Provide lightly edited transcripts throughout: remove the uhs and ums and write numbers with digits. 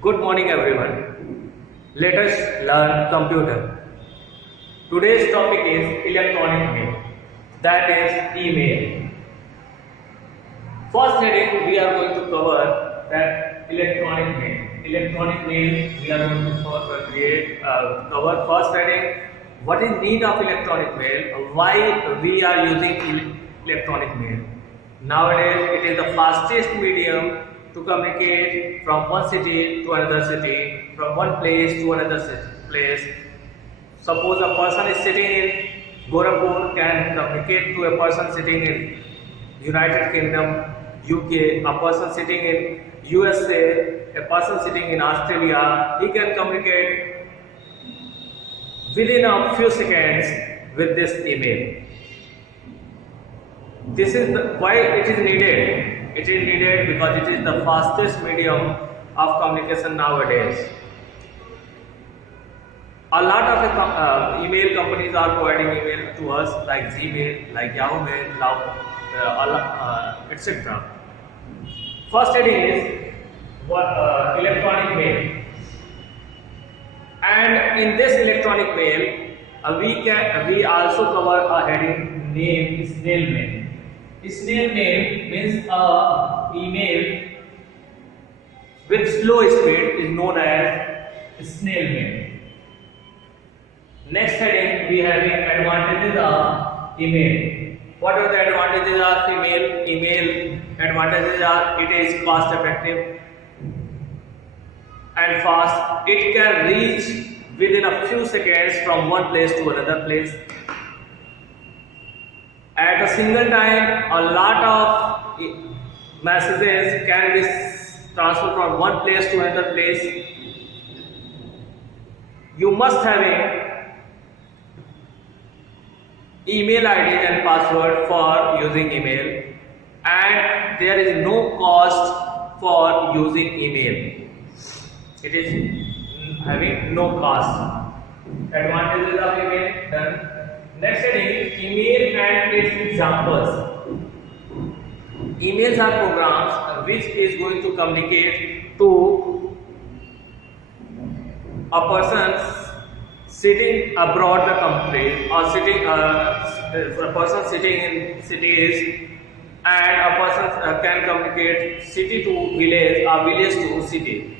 Good morning everyone. Let us learn computer. Today's topic is electronic mail, that is email. First heading we are going to cover that electronic mail. Electronic mail we are going to cover first heading what is need of electronic mail, why we are using electronic mail. Nowadays it is the fastest medium to communicate from one city to another city, from one place to another place. Suppose a person is sitting in Gorakhpur can communicate to a person sitting in United Kingdom, UK, a person sitting in USA, a person sitting in Australia. He can communicate within a few seconds with this email. This is why it is needed. It is needed because it is the fastest medium of communication nowadays. A lot of email companies are providing email to us like Gmail, like Yahoo Mail, etc. First heading is electronic mail, and in this electronic mail we also cover a heading name snail mail. Snail mail means email with slow speed is known as snail mail. Next heading we have advantages of email. What are the advantages of email? Email advantages are it is cost effective and fast. It can reach within a few seconds from one place to another place. At a single time, a lot of messages can be transferred from one place to another place. You must have an email ID and password for using email, and there is no cost for using email. It is having no cost. Advantages of email done. Next heading, email and its examples. Emails are programs which is going to communicate to a person sitting abroad the country or sitting a person sitting in cities, and a person can communicate city to village or village to city.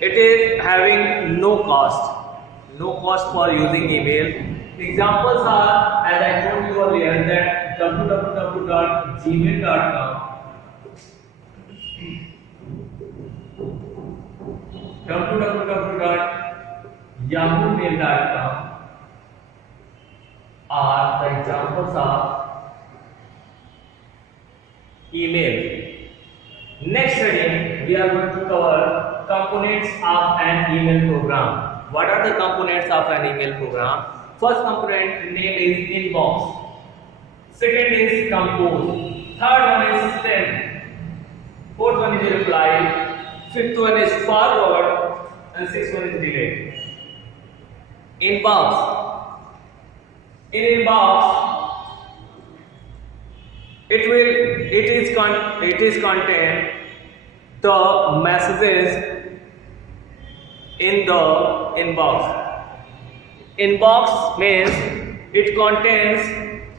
It is having no cost for using email. Examples are, as I told you earlier, that www.gmail.com, www.yahoomail.com are the examples of email. Next heading, we are going to cover components of an email program. What are the components of an email program? First component name is inbox. Second is compose. Third one is send. Fourth one is reply. Fifth one is forward, and sixth one is delay. Inbox. In inbox, it is contain the messages in the inbox. Inbox means it contains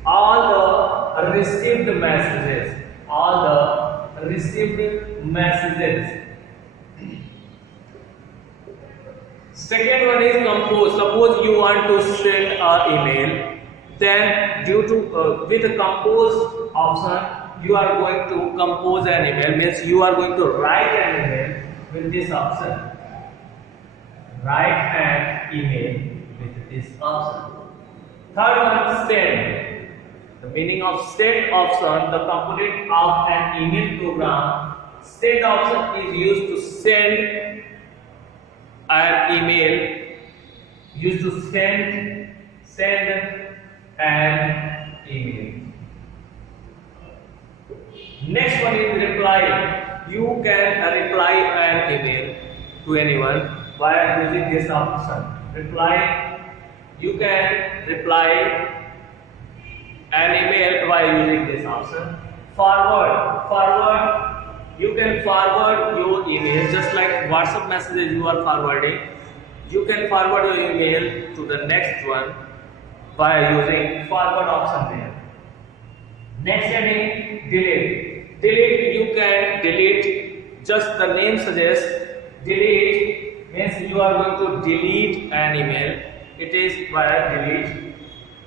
all the received messages. Second one is compose. Suppose you want to send an email, then due to with the compose option, you are going to compose an email. Means you are going to write an email with this option. Write an email with this option. Third one, send. The meaning of send option, the component of an email program. Send option is used to send an email. Used to send an email. Next one is reply. You can reply an email to anyone by using this option. Reply. You can reply an email by using this option. Forward you can forward your email just like WhatsApp messages you are forwarding. You can forward your email to the next one by using forward option there. Next heading, delete. Delete, you can delete just the name suggests. Delete means you are going to delete an email. It is via delete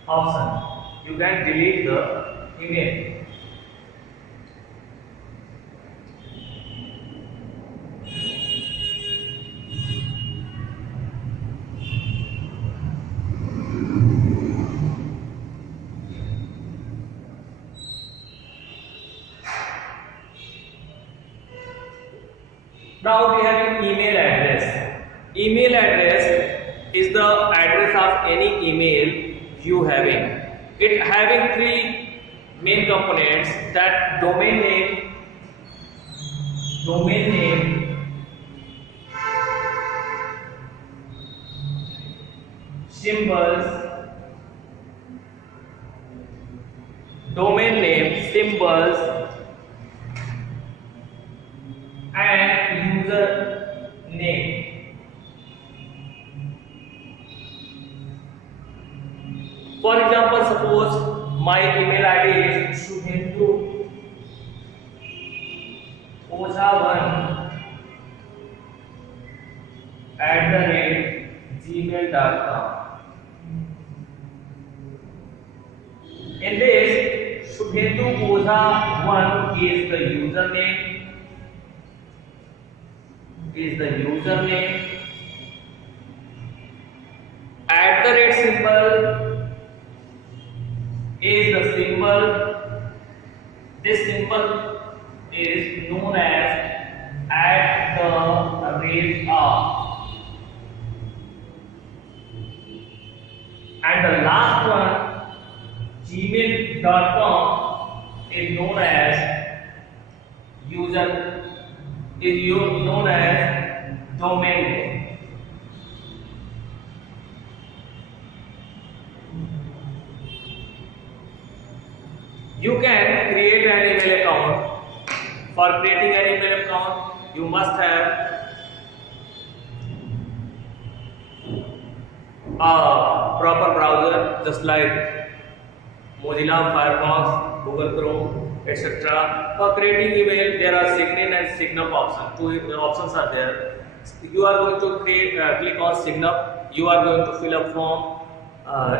option. You can delete the email. Now we have an email address. Email address is the address of any email you having. It having three main components, that domain name, symbols, and user name. For example, suppose my email ID is Shubhendu Oza1 @gmail.com. In this, Shubhendu Oza1 is the username. @ symbol is the symbol. This symbol is known as @. And the last one, gmail.com, is known as domain name. You can create an email account. For creating an email account, you must have a proper browser, just like Mozilla Firefox, Google Chrome, etc. For creating email, there are Sign-in and Sign-up options. Two options are there. You are going to click on Sign-up. You are going to fill a form.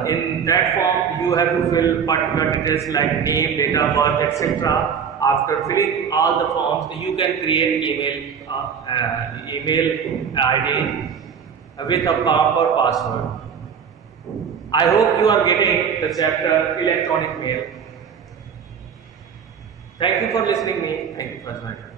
In that form, you have to fill particular details like name, date of birth, etc. After filling all the forms, you can create email ID with a proper password. I hope you are getting the chapter electronic mail. Thank you for listening me. Thank you for joining.